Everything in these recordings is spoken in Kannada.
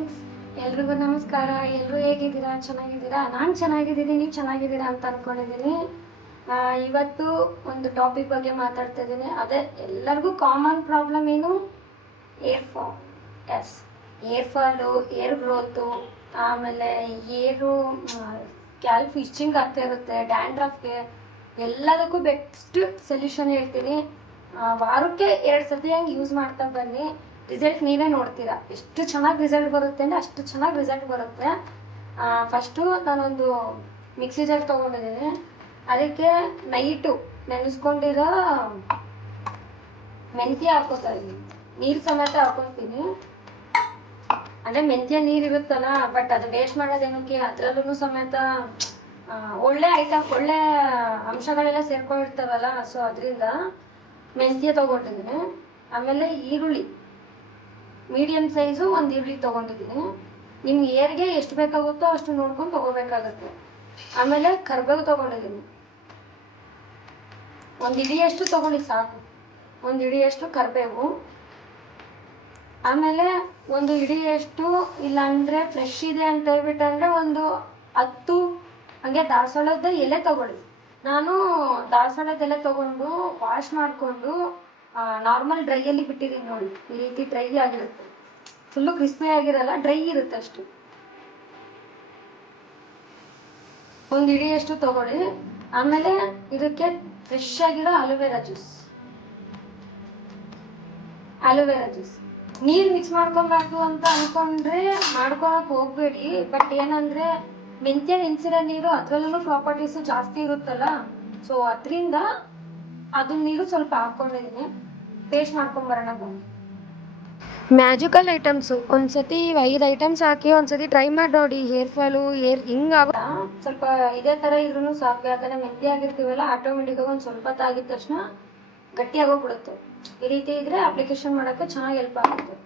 ಫ್ರೆಂಡ್ಸ್, ಎಲ್ರಿಗೂ ನಮಸ್ಕಾರ. ಎಲ್ಲರೂ ಹೇಗಿದ್ದೀರಾ? ಚೆನ್ನಾಗಿದ್ದೀರಾ? ನಾನು ಚೆನ್ನಾಗಿದ್ದೀನಿ, ನೀವು ಚೆನ್ನಾಗಿದ್ದೀರಾ ಅಂತ ಅನ್ಕೊಂಡಿದ್ದೀನಿ. ಇವತ್ತು ಒಂದು ಟಾಪಿಕ್ ಬಗ್ಗೆ ಮಾತಾಡ್ತಾ ಇದ್ದೀನಿ. ಅದೇ ಎಲ್ಲರಿಗೂ ಕಾಮನ್ ಪ್ರಾಬ್ಲಮ್ ಏನು? Hair fall. Yes, hair fall, hair growth, ಆಮೇಲೆ ಏರು ಕ್ಯಾಲ್ಫ್ ಇಚ್ಚಿಂಗ್ ಆಗ್ತಾ ಇರುತ್ತೆ, ಡ್ಯಾಂಡ್ರಫ್ಗೆ ಎಲ್ಲದಕ್ಕೂ ಬೆಸ್ಟ್ ಸೊಲ್ಯೂಷನ್ ಹೇಳ್ತೀನಿ. ವಾರಕ್ಕೆ 2 ಸತಿ ಹಂಗೆ ಯೂಸ್ ಮಾಡ್ತಾ ಬನ್ನಿ. ರಿಸಲ್ಟ್ ನೀವೇ ನೋಡ್ತೀರಾ. ಎಷ್ಟು ಚೆನ್ನಾಗಿ ರಿಸಲ್ಟ್ ಬರುತ್ತೆ ಅಂದರೆ ಅಷ್ಟು ಚೆನ್ನಾಗಿ ರಿಸಲ್ಟ್ ಬರುತ್ತೆ. ಫಸ್ಟು ನಾನೊಂದು ಮಿಕ್ಸಿ ಜಾರ್ ತೊಗೊಂಡಿದ್ದೀನಿ. ಅದಕ್ಕೆ ನೈಟು ನೆನೆಸ್ಕೊಂಡಿರೋ ಮೆಂತ್ಯ ಹಾಕೋತಾ ಇದ್ದೀನಿ. ನೀರು ಸಮೇತ ಹಾಕೊತೀನಿ. ಅಂದರೆ ಮೆಂತ್ಯ ನೀರು ಇರುತ್ತಲ್ಲ, ಬಟ್ ಅದು ವೇಸ್ಟ್ ಮಾಡೋದೇನಕ್ಕೆ, ಅದರಲ್ಲೂ ಸಮೇತ ಒಳ್ಳೆ ಐಟಮ್, ಒಳ್ಳೆ ಅಂಶಗಳೆಲ್ಲ ಸೇರ್ಕೊಂಡಿರ್ತಾವಲ್ಲ, ಸೊ ಅದರಿಂದ ಮೆಂತ್ಯ ತೊಗೊಂಡಿದ್ದೀನಿ. ಆಮೇಲೆ ಈರುಳ್ಳಿ ಮೀಡಿಯಮ್ ಸೈಜು ಒಂದು ಈರುಳ್ಳಿ ತೊಗೊಂಡಿದ್ದೀನಿ. ನಿಮ್ಗೆ ಏರ್ಗೆ ಎಷ್ಟು ಬೇಕಾಗುತ್ತೋ ಅಷ್ಟು ನೋಡ್ಕೊಂಡು ತೊಗೋಬೇಕಾಗುತ್ತೆ. ಆಮೇಲೆ ಕರಿಬೇವು ತೊಗೊಂಡಿದ್ದೀನಿ. ಒಂದು ಇಡಿಯಷ್ಟು ತೊಗೊಂಡು ಸಾಕು, ಒಂದು ಇಡಿಯಷ್ಟು ಕರಿಬೇವು. ಆಮೇಲೆ ಒಂದು ಇಡಿಯಷ್ಟು, ಇಲ್ಲಾಂದರೆ ಫ್ರೆಶ್ ಇದೆ ಅಂತ ಹೇಳ್ಬಿಟ್ಟಂದರೆ ಒಂದು 10 ಹಂಗೆ ದಾಸವಾಳದ ಎಲೆ ತೊಗೊಳ್ಳಿ. ನಾನು ದಾಸವಾಳದ ಎಲೆ ತೊಗೊಂಡು ವಾಶ್ ಮಾಡಿಕೊಂಡು ನಾರ್ಮಲ್ ಡ್ರೈಯಲ್ಲಿ ಬಿಟ್ಟಿದ್ದೀನಿ ನೋಡಿ. ಈ ರೀತಿ ಡ್ರೈ ಆಗಿರುತ್ತೆ, ಫುಲ್ಲು ಕ್ರಿಸ್ಪಿ ಆಗಿರಲ್ಲ, ಡ್ರೈ ಇರುತ್ತೆ ಅಷ್ಟು. ಒಂದು ಇಡಿಯಷ್ಟು ತೊಗೊಳ್ಳಿ. ಆಮೇಲೆ ಇದಕ್ಕೆ ಫ್ರೆಶ್ ಆಗಿರೋ ಅಲೋವೆರಾ ಜ್ಯೂಸ್. ನೀರು ಮಿಕ್ಸ್ ಮಾಡ್ಕೊಬಾರ್ದು ಅಂತ ಅನ್ಕೊಂಡ್ರೆ ಮಾಡ್ಕೊಳಕ್ ಹೋಗ್ಬೇಡಿ. ಬಟ್ ಏನಂದ್ರೆ ಮೆಂತ್ಯ ನೆನೆಸಿರೋ ನೀರು ಅದರಲ್ಲೂ ಪ್ರಾಪರ್ಟೀಸು ಜಾಸ್ತಿ ಇರುತ್ತಲ್ಲ, ಸೊ ಅದರಿಂದ ಅದು ನೀರು ಸ್ವಲ್ಪ ಹಾಕ್ಕೊಂಡಿದ್ದೀನಿ. ಪೇಸ್ಟ್ ಮಾಡ್ಕೊಂಬರೋಣ ಬನ್ನಿ. ಮ್ಯಾಜಿಕಲ್ ಐಟಮ್ಸು ಒಂದ್ಸತಿ 5 ಐಟಮ್ಸ್ ಹಾಕಿ ಒಂದ್ಸತಿ ಟ್ರೈ ಮಾಡಿ ನೋಡಿ. ಹೇರ್ ಫಾಲು, ಹಿಂಗಾಗ ಸ್ವಲ್ಪ ಇದೇ ಥರ ಇದ್ರೂ ಸಾಕು. ಯಾಕಂದರೆ ಮೆಂತ್ಯ ಆಗಿರ್ತೀವಲ್ಲ, ಆಟೋಮೆಟಿಕ್ಕಾಗಿ ಒಂದು ಸ್ವಲ್ಪ ತಾಗಿದ ತಕ್ಷಣ ಗಟ್ಟಿಯಾಗೋಗ್ಬಿಡುತ್ತೆ. ಈ ರೀತಿ ಇದ್ರೆ ಅಪ್ಲಿಕೇಶನ್ ಮಾಡೋಕ್ಕೆ ಚೆನ್ನಾಗಿ ಹೆಲ್ಪ್ ಆಗುತ್ತೆ.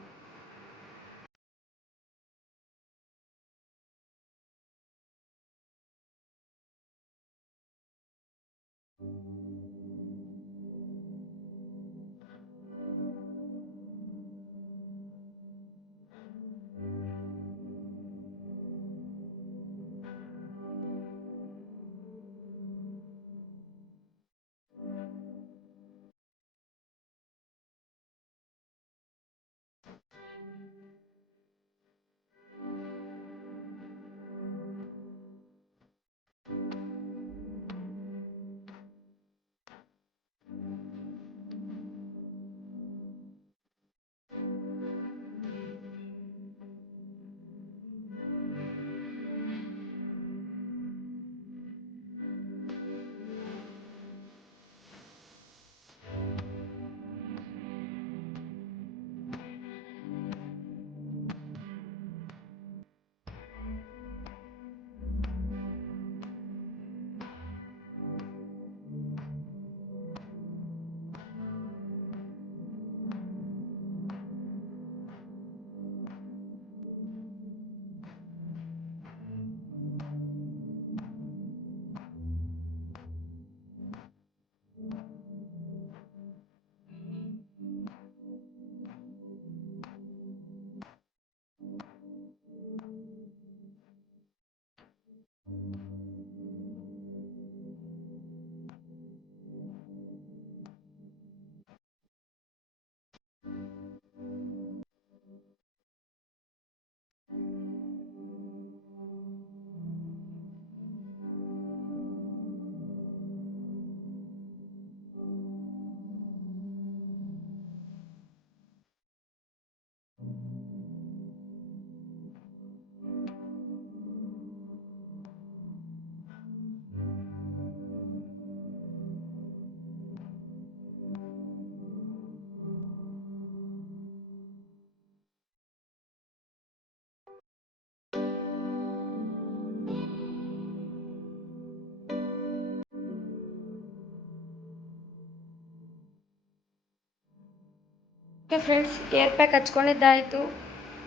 ಓಕೆ ಫ್ರೆಂಡ್ಸ್, ಏರ್ ಪ್ಯಾಕ್ ಹಚ್ಕೊಂಡಿದ್ದಾಯಿತು.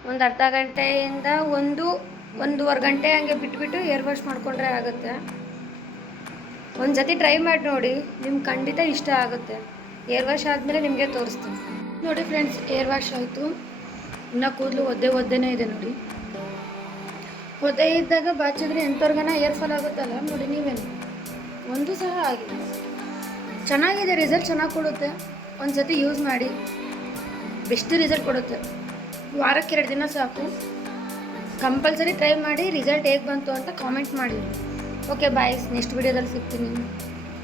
ಒಂದು ಅರ್ಧ ಗಂಟೆಯಿಂದ ಒಂದೂವರೆ ಗಂಟೆ ಹಂಗೆ ಬಿಟ್ಬಿಟ್ಟು ಏರ್ ವಾಶ್ ಮಾಡಿಕೊಂಡ್ರೆ ಆಗುತ್ತೆ. ಒಂದು ಸತಿ ಟ್ರೈ ಮಾಡಿ ನೋಡಿ, ನಿಮ್ಗೆ ಖಂಡಿತ ಇಷ್ಟ ಆಗುತ್ತೆ. ಏರ್ ವಾಶ್ ಆದಮೇಲೆ ನಿಮಗೆ ತೋರಿಸ್ತೀನಿ ನೋಡಿ. ಫ್ರೆಂಡ್ಸ್, ಏರ್ ವಾಶ್ ಆಯಿತು. ಇನ್ನೂ ಕೂದಲು ಒದ್ದೆನೇ ಇದೆ ನೋಡಿ. ಒದೆ ಇದ್ದಾಗ ಬಾಚಿದ್ರೆ ಎಂಥವ್ರಿಗನ ಏರ್ ಫಾಲ್ ಆಗುತ್ತಲ್ಲ ನೋಡಿ, ನೀವೇನು ಒಂದು ಸಹ ಆಗಿಲ್ಲ. ಚೆನ್ನಾಗಿದೆ, ರಿಸಲ್ಟ್ ಚೆನ್ನಾಗಿ ಕೊಡುತ್ತೆ. ಒಂದು ಸತಿ ಯೂಸ್ ಮಾಡಿ, ಬೆಸ್ಟ್ ರಿಸಲ್ಟ್ ಕೊಡುತ್ತೆ. ವಾರಕ್ಕೆ 2 ದಿನ ಸಾಕು. ಕಂಪಲ್ಸರಿ ಟ್ರೈ ಮಾಡಿ, ರಿಸಲ್ಟ್ ಹೇಗೆ ಬಂತು ಅಂತ ಕಾಮೆಂಟ್ ಮಾಡಿ. ಓಕೆ ಬಾಯ್ಸ್, ನೆಕ್ಸ್ಟ್ ವಿಡಿಯೋದಲ್ಲಿ ಸಿಗ್ತೀನಿ.